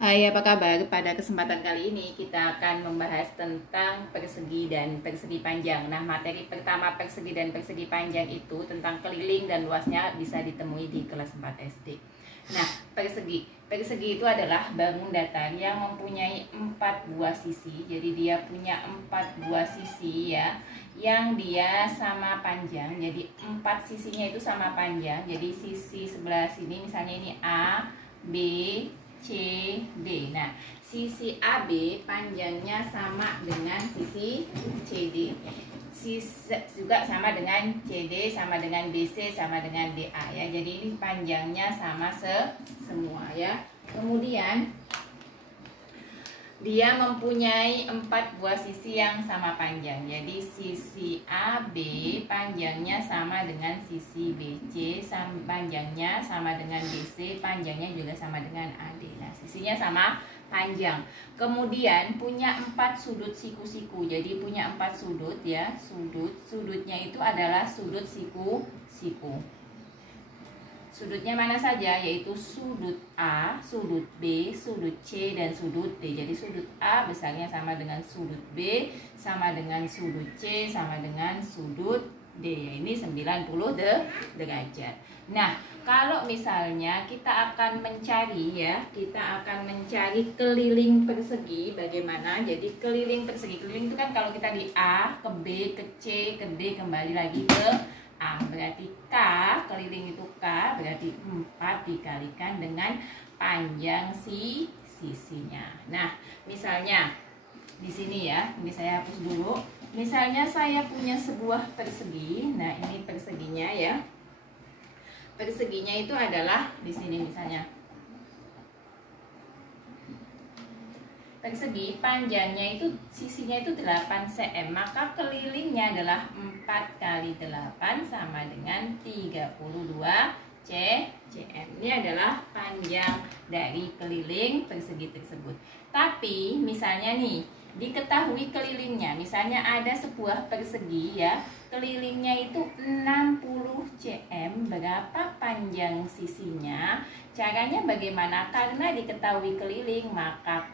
Hai, apa kabar? Pada kesempatan kali ini kita akan membahas tentang persegi dan persegi panjang. Nah, materi pertama persegi dan persegi panjang itu tentang keliling dan luasnya bisa ditemui di kelas 4 SD. Nah, persegi itu adalah bangun datar yang mempunyai 4 buah sisi. Jadi dia punya 4 buah sisi ya, yang dia sama panjang. Jadi 4 sisinya itu sama panjang. Jadi sisi sebelah sini misalnya ini A, B, C, D. Nah, sisi AB panjangnya sama dengan sisi CD. Juga sama dengan CD, sama dengan BC, sama dengan DA ya. Jadi ini panjangnya sama semua ya. Kemudian dia mempunyai 4 buah sisi yang sama panjang. Jadi sisi AB panjangnya sama dengan sisi BC, panjangnya sama dengan BC, panjangnya juga sama dengan AD. Nah, sisinya sama panjang. Kemudian punya 4 sudut siku-siku. Jadi punya 4 sudut ya. Sudutnya itu adalah sudut siku-siku. Sudutnya mana saja? Yaitu sudut A, sudut B, sudut C, dan sudut D. Jadi sudut A besarnya sama dengan sudut B, sama dengan sudut C, sama dengan sudut D. Ini 90 derajat. Nah, kalau misalnya kita akan mencari ya, kita akan mencari keliling persegi bagaimana? Jadi keliling persegi. Keliling itu kan kalau kita di A, ke B, ke C, ke D, kembali lagi ke A, berarti K, keliling itu K, berarti 4 dikalikan dengan panjang sisinya. Nah, misalnya di sini ya, ini saya hapus dulu. Misalnya saya punya sebuah persegi. Nah, ini perseginya ya. Perseginya itu adalah di sini misalnya. Persegi panjangnya itu sisinya itu 8 cm, maka kelilingnya adalah 4 kali 8 sama dengan 32 cm. Ini adalah panjang dari keliling persegi tersebut. Tapi misalnya nih, diketahui kelilingnya, misalnya ada sebuah persegi ya, kelilingnya itu 60 cm, berapa panjang sisinya? Caranya bagaimana? Karena diketahui keliling, maka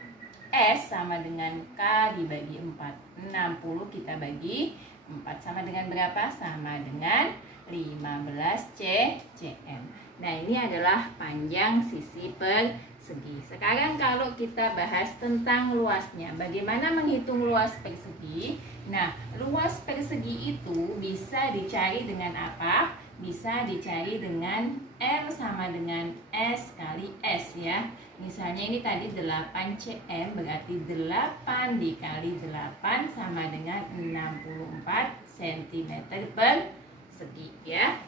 S sama dengan K dibagi 4. 60 kita bagi 4 sama dengan berapa? Sama dengan 15 cm. Nah, ini adalah panjang sisi persegi. Sekarang kalau kita bahas tentang luasnya, bagaimana menghitung luas persegi? Nah, luas persegi itu bisa dicari dengan apa? Bisa dicari dengan R sama dengan S kali S ya. Misalnya ini tadi 8 cm, berarti 8 dikali 8 sama dengan 64 cm persegi ya.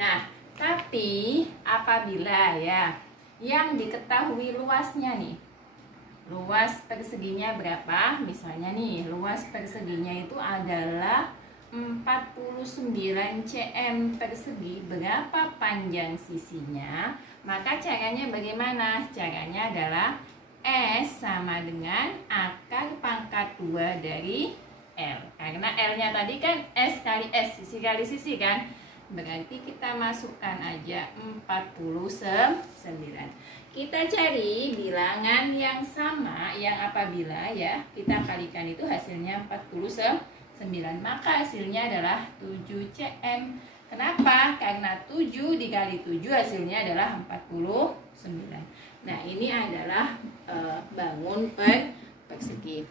Nah, tapi apabila ya yang diketahui luasnya nih, luas perseginya berapa? Misalnya nih, luas perseginya itu adalah 49 cm persegi, berapa panjang sisinya? Maka caranya bagaimana? Caranya adalah S sama dengan akar pangkat 2 dari L. Karena L-nya tadi kan S kali S, sisi kali sisi kan? Berarti kita masukkan aja 49. Kita cari bilangan yang sama, yang apabila ya kita kalikan itu hasilnya 49. Maka hasilnya adalah 7 cm. Kenapa? Karena 7 dikali 7 hasilnya adalah 49. Nah, ini adalah bangun persegi.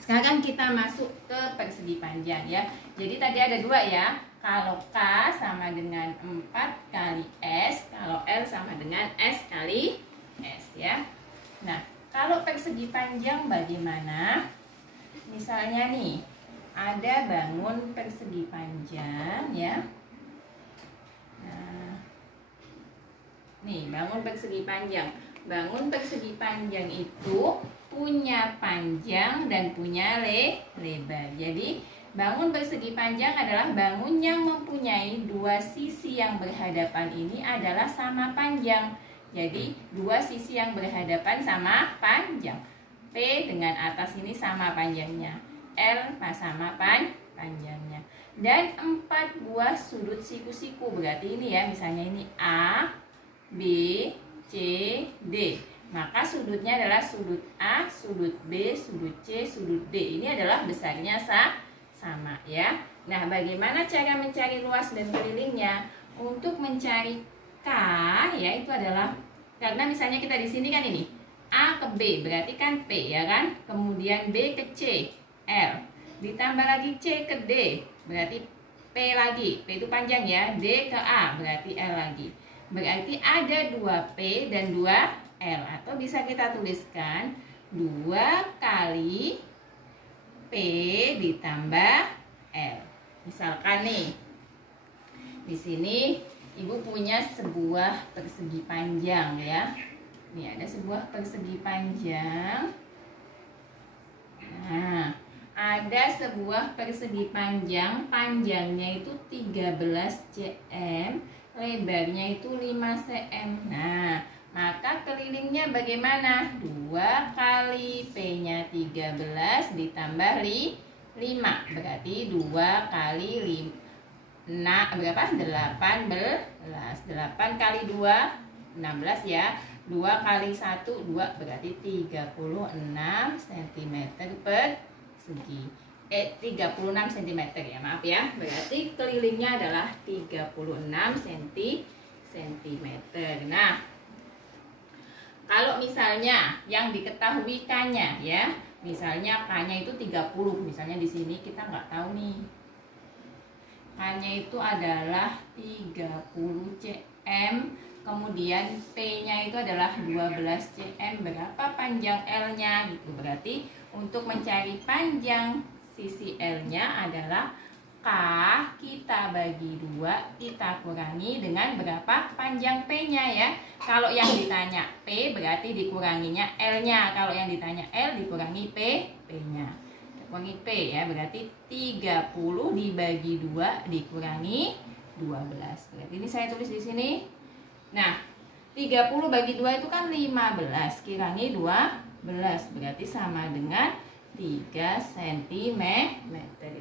Sekarang kita masuk ke persegi panjang ya. Jadi tadi ada 2 ya. Kalau K sama dengan 4 kali S, kalau L sama dengan S kali S ya. Nah, kalau persegi panjang bagaimana? Misalnya nih, ada bangun persegi panjang ya. Nah, nih bangun persegi panjang. Bangun persegi panjang itu punya panjang dan punya lebar. Jadi bangun persegi panjang adalah bangun yang mempunyai 2 sisi yang berhadapan ini adalah sama panjang. Jadi 2 sisi yang berhadapan sama panjang. P dengan atas ini sama panjangnya. L sama panjangnya. Dan 4 buah sudut siku-siku, berarti ini ya, misalnya ini A, B, C, D. Maka sudutnya adalah sudut A, sudut B, sudut C, sudut D. Ini adalah besarnya sama ya. Nah, bagaimana cara mencari luas dan kelilingnya? Untuk mencari K ya, itu adalah karena misalnya kita di sini kan ini A ke B berarti kan P ya kan. Kemudian B ke C L. Ditambah lagi C ke D berarti P lagi. P itu panjang ya. D ke A berarti L lagi. Berarti ada 2P dan 2L. Atau bisa kita tuliskan 2 kali P ditambah L. Misalkan nih, di sini Ibu punya sebuah persegi panjang ya. Ini ada sebuah persegi panjang. Nah, ada sebuah persegi panjang, panjangnya itu 13 cm, lebarnya itu 5 cm. Nah, maka kelilingnya bagaimana? 2 kali P-nya 13 ditambah 5. Berarti 2 kali 5. Nah, berapa? 18. 8 kali 2, 16 ya. 2 kali 1, 2 berarti 36 cm persegi. 36 cm ya, maaf ya. Berarti kelilingnya adalah 36 cm. Nah, kalau misalnya yang diketahui K-nya ya, misalnya K-nya itu 30, misalnya di sini kita nggak tahu nih. K-nya itu adalah 30 cm, kemudian P-nya itu adalah 12 cm. Berapa panjang L-nya gitu. Berarti untuk mencari panjang sisi L-nya adalah K kita bagi 2, kita kurangi dengan berapa panjang P-nya ya. Kalau yang ditanya P berarti dikuranginya L-nya. Kalau yang ditanya L dikurangi P-nya. Kurangi P ya, berarti 30 dibagi 2 dikurangi 12. Berarti ini saya tulis di sini. Nah, 30 bagi 2 itu kan 15, kurangi 12 berarti sama dengan 3 cm.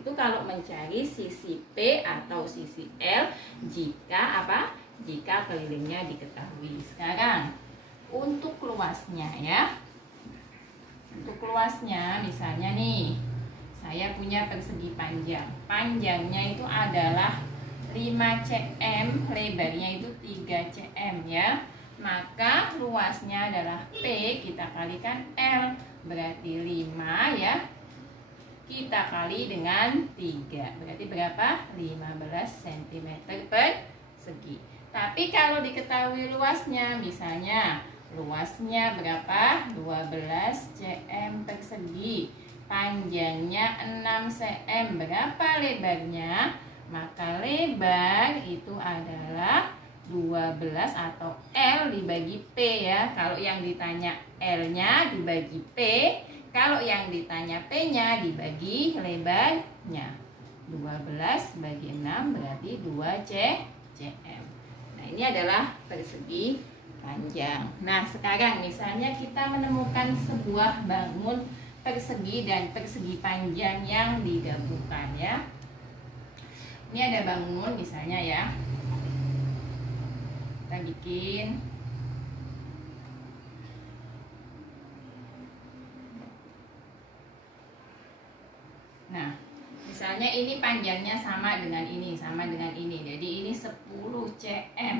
Itu kalau mencari sisi P atau sisi L jika apa? Jika kelilingnya diketahui. Sekarang untuk luasnya ya. Untuk luasnya misalnya nih, saya punya persegi panjang. Panjangnya itu adalah 5 cm, lebarnya itu 3 cm ya. Maka luasnya adalah P, kita kalikan L, berarti 5 ya. Kita kali dengan 3, berarti berapa? 15 cm persegi. Tapi kalau diketahui luasnya, misalnya luasnya berapa? 12 cm persegi, panjangnya 6 cm. Berapa lebarnya? Maka lebar itu adalah 12 atau L dibagi P ya. Kalau yang ditanya L-nya dibagi P, kalau yang ditanya P-nya dibagi lebarnya. 12 bagi 6 berarti 2 cm. Nah, ini adalah persegi panjang. Nah, sekarang misalnya kita menemukan sebuah bangun persegi dan persegi panjang yang digabungkan ya. Ini ada bangun misalnya ya. Kita bikin nah, misalnya ini panjangnya sama dengan ini, jadi ini 10 cm.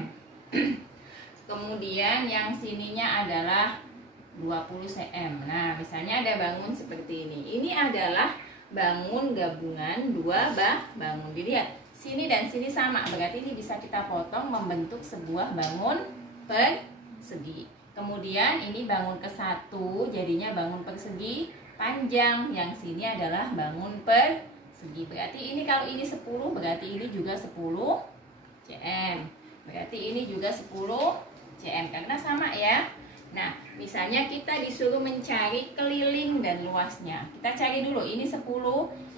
Kemudian yang sininya adalah 20 cm. Nah, misalnya ada bangun seperti ini. Ini adalah bangun gabungan dua bangun. Dilihat, sini dan sini sama, berarti ini bisa kita potong membentuk sebuah bangun persegi. Kemudian ini bangun ke-1 jadinya bangun persegi panjang, yang sini adalah bangun persegi. Berarti ini kalau ini 10 berarti ini juga 10 cm. Berarti ini juga 10 cm karena sama ya. Nah, misalnya kita disuruh mencari keliling dan luasnya. Kita cari dulu, ini 10,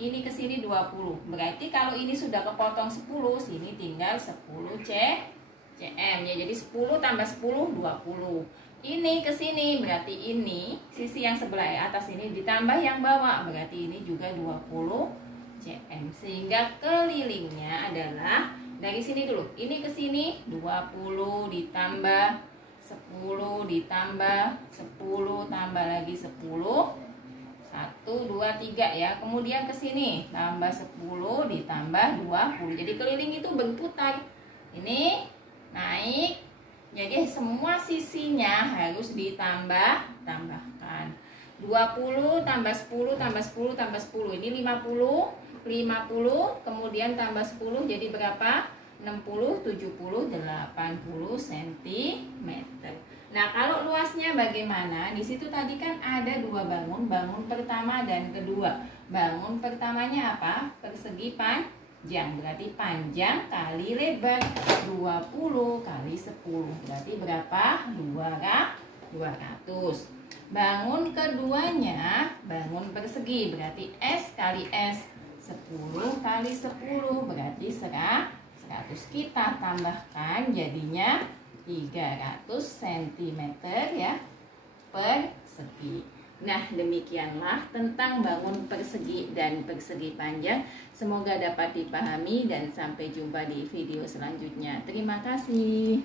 ini ke sini 20. Berarti kalau ini sudah kepotong 10, sini tinggal 10 cm ya. Jadi 10 tambah 10 20. Ini ke sini berarti ini sisi yang sebelah atas ini ditambah yang bawah, berarti ini juga 20 cm. Sehingga kelilingnya adalah dari sini dulu. Ini ke sini 20 ditambah 10 ditambah 10 tambah lagi 10, 1, 2, 3 ya. Kemudian ke sini tambah 10 ditambah 20. Jadi keliling itu berputar. Ini naik. Jadi semua sisinya harus tambahkan. 20 tambah 10 tambah 10 tambah 10. Ini 50, 50 kemudian tambah 10 jadi berapa? 60, 70, 80 cm. Nah, kalau luasnya bagaimana? Di situ tadi kan ada dua bangun, bangun pertama dan kedua. Bangun pertamanya apa? Persegi panjang, berarti panjang kali lebar. 20 kali 10, berarti berapa? 200. Bangun keduanya, bangun persegi, berarti S kali S. 10 kali 10, berarti 100. Kita tambahkan jadinya 300 cm ya persegi. Nah, demikianlah tentang bangun persegi dan persegi panjang. Semoga dapat dipahami dan sampai jumpa di video selanjutnya. Terima kasih.